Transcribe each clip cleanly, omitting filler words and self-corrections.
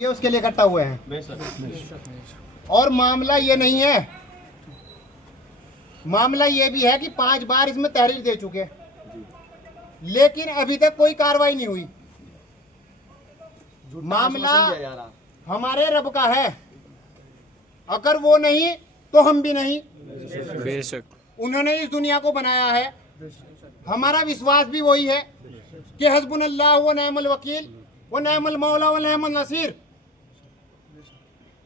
ये उसके लिए इकट्ठा हुए हैं। और मामला ये नहीं है, मामला ये भी है कि 5 बार इसमें तहरीर दे चुके, लेकिन अभी तक कोई कार्रवाई नहीं हुई। मामला हमारे रब का है, अगर वो नहीं तो हम भी नहीं। बेशक उन्होंने इस दुनिया को बनाया है, हमारा विश्वास भी वही है कि हस्बुनल्लाह व निअमल वकील व निअमल मौला व निअमल नसीर।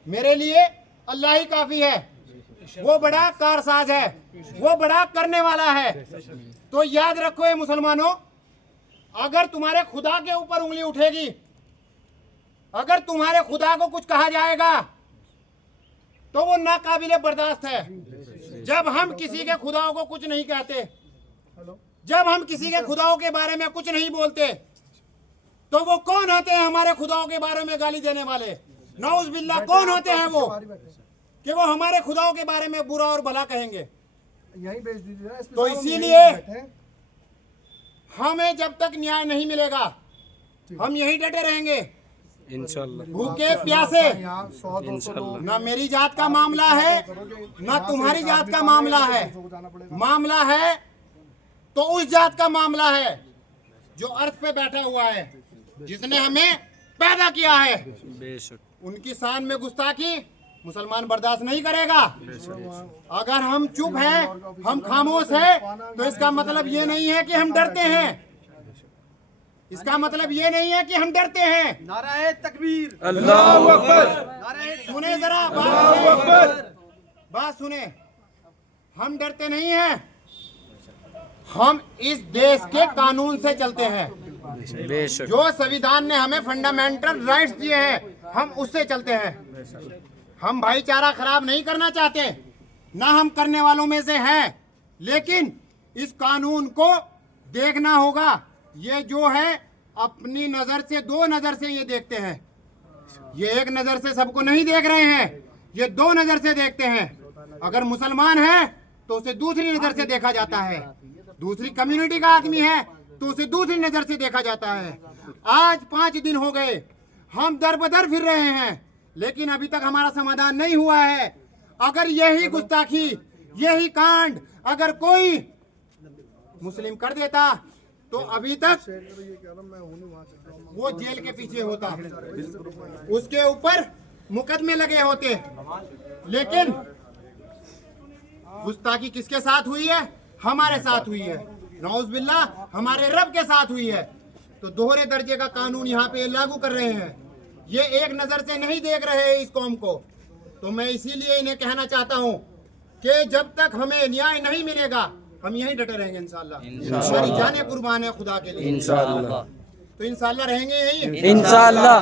मेरे लिए अल्लाह ही काफी है, वो बड़ा कारसाज है, वो बड़ा करने वाला है। तो याद रखो ये मुसलमानों, अगर तुम्हारे खुदा के ऊपर उंगली उठेगी, अगर तुम्हारे खुदा को कुछ कहा जाएगा तो वो नाकाबिले बर्दाश्त है। जब हम किसी के खुदाओं को कुछ नहीं कहते, जब हम किसी के खुदाओं के बारे में कुछ नहीं बोलते, तो वो कौन होते हैं हमारे खुदाओं के बारे में गाली देने वाले? नौज बिल्लाह, कौन होते हैं वो कि वो हमारे खुदाओं के बारे में बुरा और भला कहेंगे? यही भेज दीजिए। तो इसीलिए हमें जब तक न्याय नहीं मिलेगा हम यहीं डटे रहेंगे, इंशाल्लाह। भूखे प्यासे। इंशाल्लाह। ना मेरी जात का मामला है, ना तुम्हारी जात का मामला है। मामला है तो उस जात का मामला है जो अर्थ पे बैठा हुआ है, जिसने हमें पैदा किया है। बेशक उनकी शान में गुस्ताखी मुसलमान बर्दाश्त नहीं करेगा। अगर हम चुप हैं, हम खामोश हैं, तो इसका मतलब ये नहीं है कि हम डरते हैं, इसका मतलब ये नहीं है कि हम डरते हैं। नाराए तकबीर, अल्लाहू अकबर। सुने जरा बात सुने, हम डरते नहीं हैं, हम इस देश के कानून से चलते हैं। बेशक जो संविधान ने हमें फंडामेंटल राइट्स दिए हैं, हम उससे चलते हैं। हम भाईचारा खराब नहीं करना चाहते, ना हम करने वालों में से हैं, लेकिन इस कानून को देखना होगा। ये जो है अपनी नजर से, 2 नजर से ये देखते हैं। ये एक नजर से सबको नहीं देख रहे हैं, ये 2 नजर से देखते हैं। अगर मुसलमान है तो उसे दूसरी नजर से देखा जाता है, दूसरी कम्युनिटी का आदमी है तो उसे दूसरी नजर से देखा जाता है। आज 5 दिन हो गए, हम दर बदर फिर रहे हैं, लेकिन अभी तक हमारा समाधान नहीं हुआ है। अगर यही गुस्ताखी, यही कांड अगर कोई मुस्लिम कर देता तो अभी तक वो जेल के पीछे होता, उसके ऊपर मुकदमे लगे होते। लेकिन गुस्ताखी किसके साथ हुई है? हमारे साथ हुई है, नौज बिल्लाह, हमारे रब के साथ हुई है। तो दोहरे दर्जे का कानून यहाँ पे लागू कर रहे हैं। ये एक नजर से नहीं देख रहे इस कौम को। तो मैं इसीलिए इन्हें कहना चाहता हूँ कि जब तक हमें न्याय नहीं मिलेगा हम यहीं डटे रहेंगे इंशाल्लाह। हमारी जाने कुर्बान है खुदा के लिए, इंशाल्लाह। तो इंशाल्लाह रहेंगे यहीं इंशाल्लाह।